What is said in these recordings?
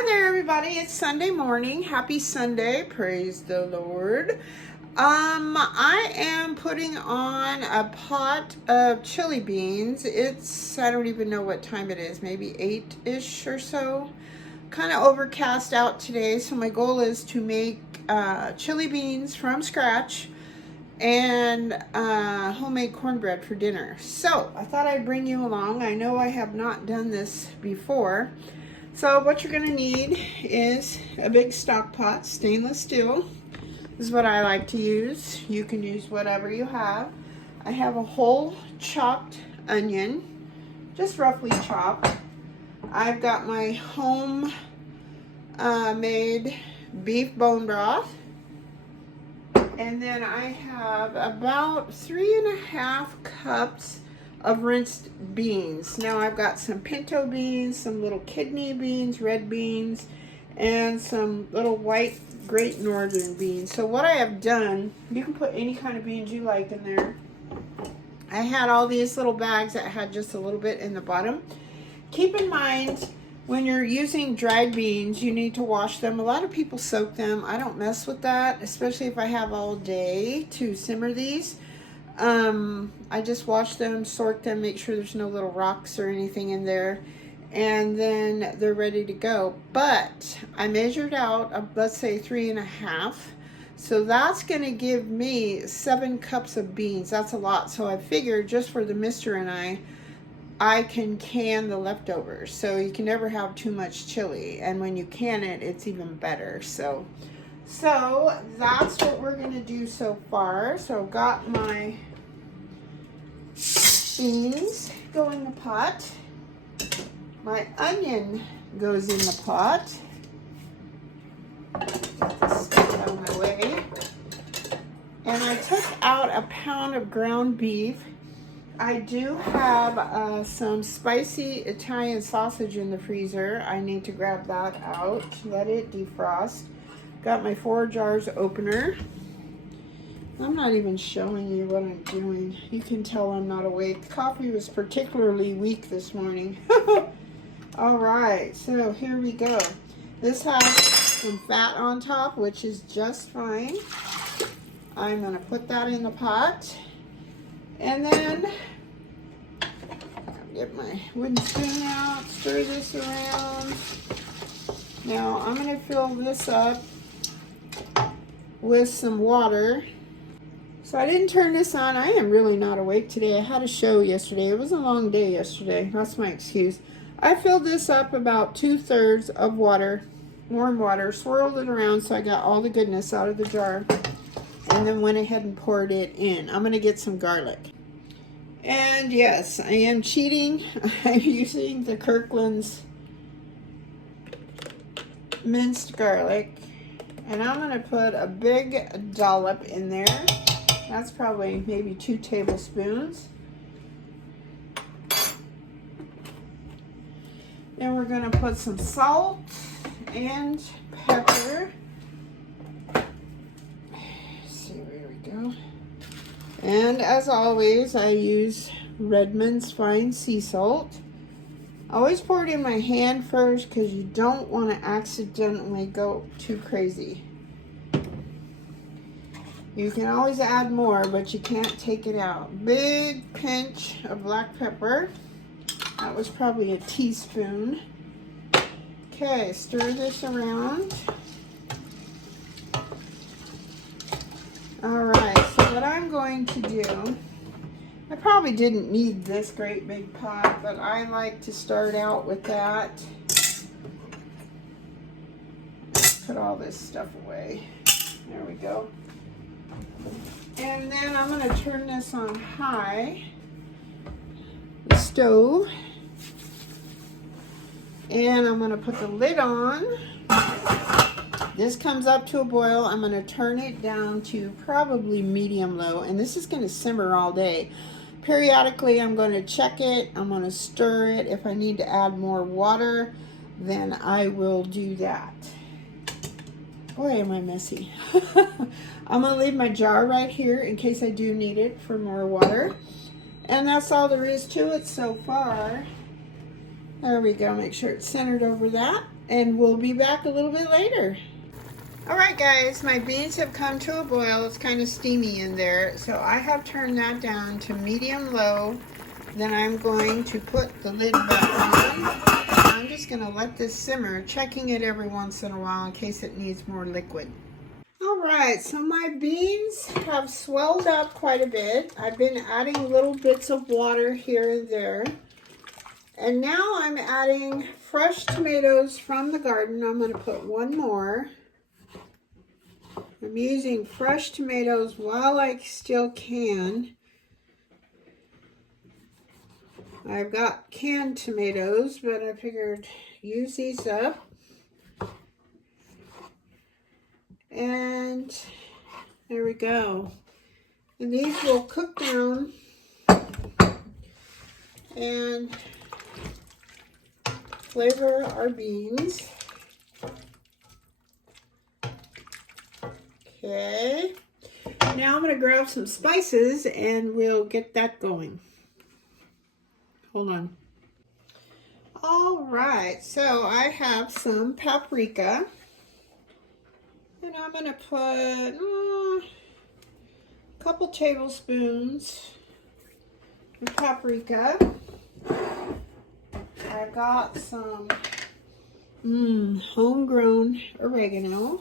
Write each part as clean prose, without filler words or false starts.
Hi there, everybody. It's Sunday morning. Happy Sunday. Praise the Lord. I am putting on a pot of chili beans. I don't even know what time it is, maybe 8-ish or so. Kind of overcast out today, so my goal is to make chili beans from scratch and homemade cornbread for dinner. So I thought I'd bring you along. I know I have not done this before. So what you're going to need is a big stock pot, stainless steel. This is what I like to use. You can use whatever you have. I have a whole chopped onion, just roughly chopped. I've got my home made beef bone broth. And then I have about 3.5 cups of rinsed beans. Now I've got some pinto beans, some little kidney beans, red beans, and some little white great northern beans. So what I have done, you can put any kind of beans you like in there. I had all these little bags that had just a little bit in the bottom. Keep in mind, when you're using dried beans, you need to wash them. A lot of people soak them. I don't mess with that, especially if I have all day to simmer these. I just wash them, sort them, make sure there's no little rocks or anything in there, and then they're ready to go. But I measured out, let's say 3.5. So that's going to give me 7 cups of beans. That's a lot. So I figured just for the mister and I can can the leftovers. So you can never have too much chili. And when you can it, it's even better. So that's what we're going to do so far. So I've got my beans go in the pot. My onion goes in the pot. Get this stuff out of my way. And I took out a pound of ground beef. I do have some spicy Italian sausage in the freezer. I need to grab that out, let it defrost. Got my 4 jars opener. I'm not even showing you what I'm doing. You can tell I'm not awake. Coffee was particularly weak this morning. All right, so here we go. This has some fat on top, which is just fine. I'm gonna put that in the pot. And then I'll get my wooden spoon out, stir this around. Now I'm gonna fill this up with some water. So I didn't turn this on. I am really not awake today. I had a show yesterday. It was a long day yesterday. That's my excuse. I filled this up about 2/3 of water, warm water, swirled it around so I got all the goodness out of the jar, and then went ahead and poured it in. I'm going to get some garlic. And yes, I am cheating. I'm using the Kirkland's minced garlic. And I'm going to put a big dollop in there. That's probably maybe 2 tablespoons. Then we're going to put some salt and pepper. See, where we go. And as always, I use Redmond's fine sea salt. I always pour it in my hand first because you don't want to accidentally go too crazy. You can always add more, but you can't take it out. Big pinch of black pepper. That was probably a teaspoon. Okay, stir this around. All right, so what I'm going to do, I probably didn't need this great big pot, but I like to start out with that. Put all this stuff away. There we go. And then I'm going to turn this on high, the stove, and I'm going to put the lid on. This comes up to a boil. I'm going to turn it down to probably medium-low, and this is going to simmer all day. Periodically, I'm going to check it. I'm going to stir it. If I need to add more water, then I will do that. Boy, am I messy. I'm going to leave my jar right here in case I do need it for more water. And that's all there is to it so far. There we go. Make sure it's centered over that. and we'll be back a little bit later. All right, guys, my beans have come to a boil. It's kind of steamy in there, so I have turned that down to medium low. Then I'm going to put the lid back on. I'm just going to let this simmer, checking it every once in a while in case it needs more liquid. All right, so my beans have swelled up quite a bit. I've been adding little bits of water here and there. And now I'm adding fresh tomatoes from the garden. I'm going to put one more. I'm using fresh tomatoes while I still can. I've got canned tomatoes, but I figured use these up. And there we go. And these will cook down and flavor our beans. Okay. Now I'm going to grab some spices and we'll get that going. Hold on. All right, so I have some paprika. And I'm going to put a couple tablespoons of paprika. I got some homegrown oregano.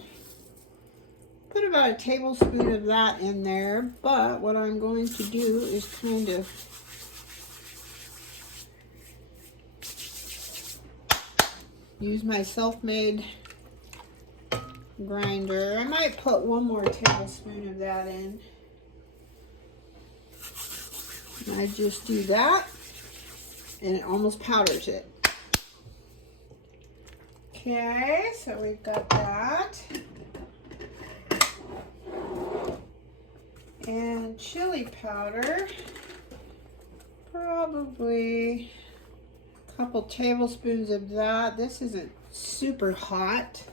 Put about a tablespoon of that in there, but what I'm going to do is kind of use my self-made grinder. I might put one more tablespoon of that in. And I just do that, and it almost powders it. Okay, so we've got that. And chili powder, probably a couple tablespoons of that. This isn't super hot.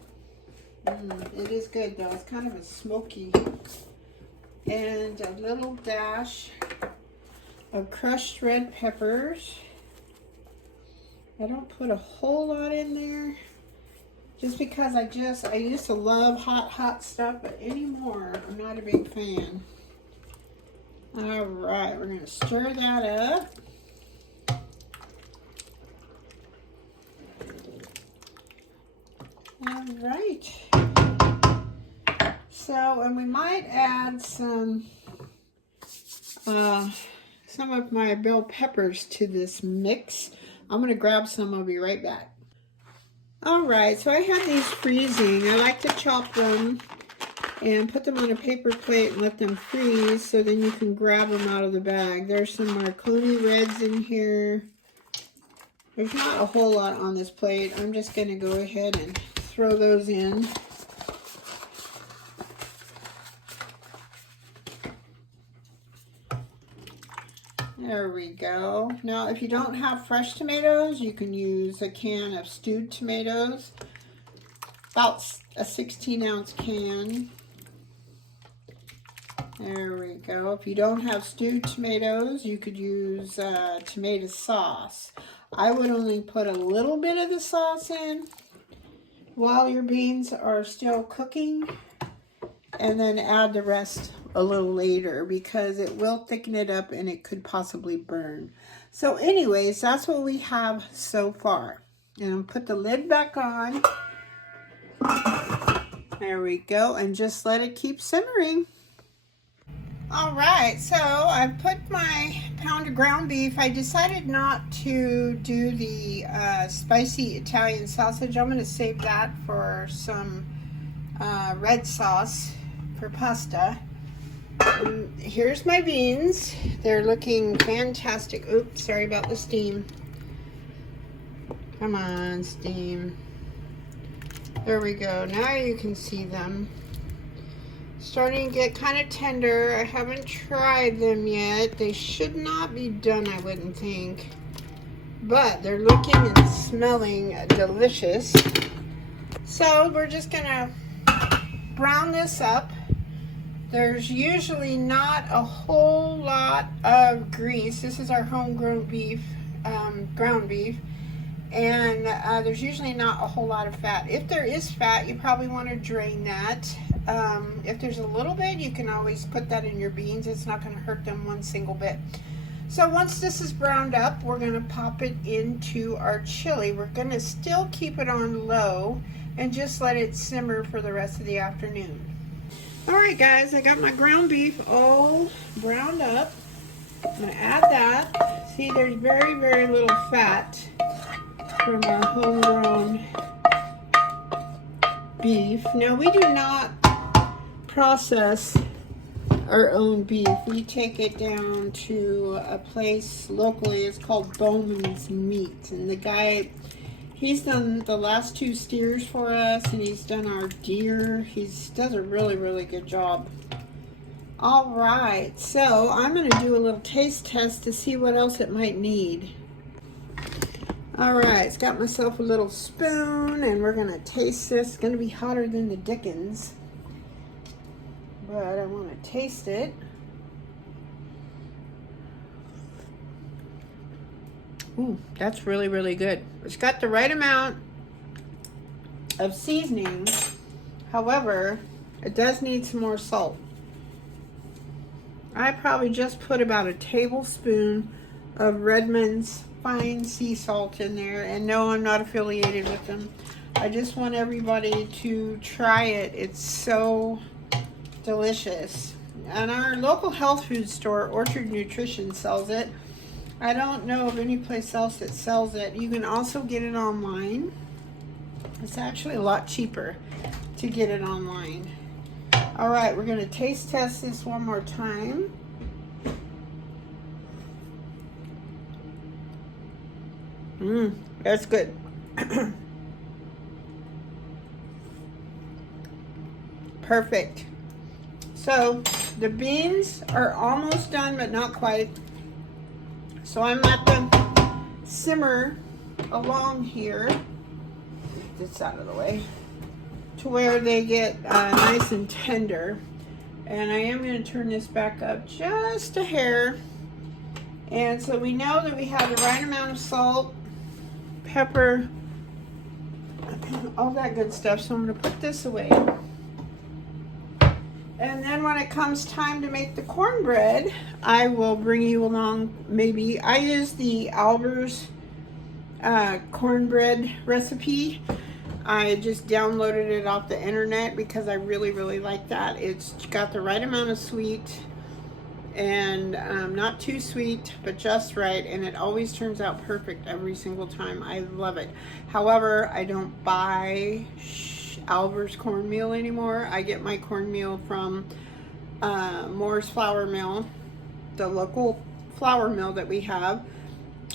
It is good though, it's kind of a smoky. And a little dash of crushed red peppers. I don't put a whole lot in there, just because I used to love hot stuff, but anymore I'm not a big fan. All right, we're gonna stir that up. All right. So, and we might add some of my bell peppers to this mix. I'm gonna grab some, I'll be right back. All right, so I had these freezing. I like to chop them and put them on a paper plate and let them freeze, so then you can grab them out of the bag. There's some Marconi Reds in here. There's not a whole lot on this plate. I'm just going to go ahead and throw those in. There we go. Now, if you don't have fresh tomatoes, you can use a can of stewed tomatoes. About a 16-ounce can. There we go. If you don't have stewed tomatoes, you could use tomato sauce. I would only put a little bit of the sauce in while your beans are still cooking, and then add the rest a little later, because it will thicken it up and it could possibly burn. So anyways, that's what we have so far. And I'll put the lid back on. There we go, and just let it keep simmering. All right, so I put my pound of ground beef. I decided not to do the spicy Italian sausage. I'm going to save that for some red sauce for pasta. Here's my beans. They're looking fantastic. Oops, sorry about the steam. Come on, steam. There we go. Now you can see them. Starting to get kind of tender. I haven't tried them yet. They should not be done, I wouldn't think. But they're looking and smelling delicious. So we're just gonna brown this up. There's usually not a whole lot of grease. This is our homegrown beef, ground beef. And there's usually not a whole lot of fat. If there is fat, you probably want to drain that. If there's a little bit, you can always put that in your beans. It's not going to hurt them one single bit. So once this is browned up, we're going to pop it into our chili. We're going to still keep it on low and just let it simmer for the rest of the afternoon. All right, guys, I got my ground beef all browned up. I'm going to add that. See, there's very, very little fat from our homegrown beef. Now, we do not process our own beef. We take it down to a place locally. It's called Bowman's Meat, and the guy, he's done the last 2 steers for us, and he's done our deer. He does a really, really good job. All right, so I'm going to do a little taste test to see what else it might need. All right, it's got myself a little spoon, and we're going to taste this. It's going to be hotter than the dickens, but I want to taste it. Ooh, that's really, really good. It's got the right amount of seasoning. However, it does need some more salt. I probably just put about a tablespoon of Redmond's fine sea salt in there, and no, I'm not affiliated with them. I just want everybody to try it. It's so delicious. And our local health food store, Orchard Nutrition, sells it. I don't know of any place else that sells it. You can also get it online. It's actually a lot cheaper to get it online. All right, we're going to taste test this one more time. That's good. Perfect. So the beans are almost done, but not quite. So I'm at the simmer along here. Get this out of the way, to where they get nice and tender. And I am going to turn this back up just a hair. And so we know that we have the right amount of salt, pepper, all that good stuff. So I'm going to put this away. And then when it comes time to make the cornbread, I will bring you along. Maybe I use the Alber's cornbread recipe. I just downloaded it off the internet because I really, really like that. It's got the right amount of sweet and not too sweet, but just right. And it always turns out perfect every single time. I love it. However, I don't buy Alber's cornmeal anymore. I get my cornmeal from Moore's Flour Mill, the local flour mill that we have.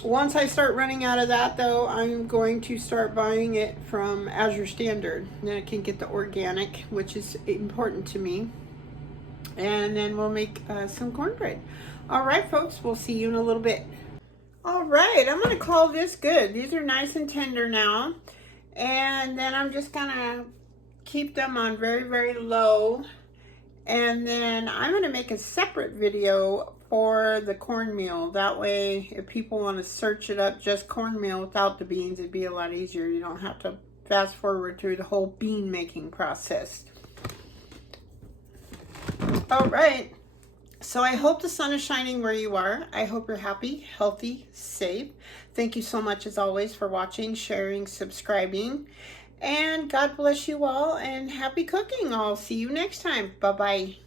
Once I start running out of that, though, I'm going to start buying it from Azure Standard. Then I can get the organic, which is important to me. And then we'll make some cornbread. All right, folks, we'll see you in a little bit. All right, I'm going to call this good. These are nice and tender now. And then I'm just going to keep them on very, very low. And then I'm going to make a separate video for the cornmeal. That way, if people want to search it up, just cornmeal without the beans, it'd be a lot easier. You don't have to fast forward through the whole bean making process. All right. So I hope the sun is shining where you are. I hope you're happy, healthy, safe. Thank you so much, as always, for watching, sharing, subscribing. And God bless you all, and happy cooking. I'll see you next time. Bye-bye.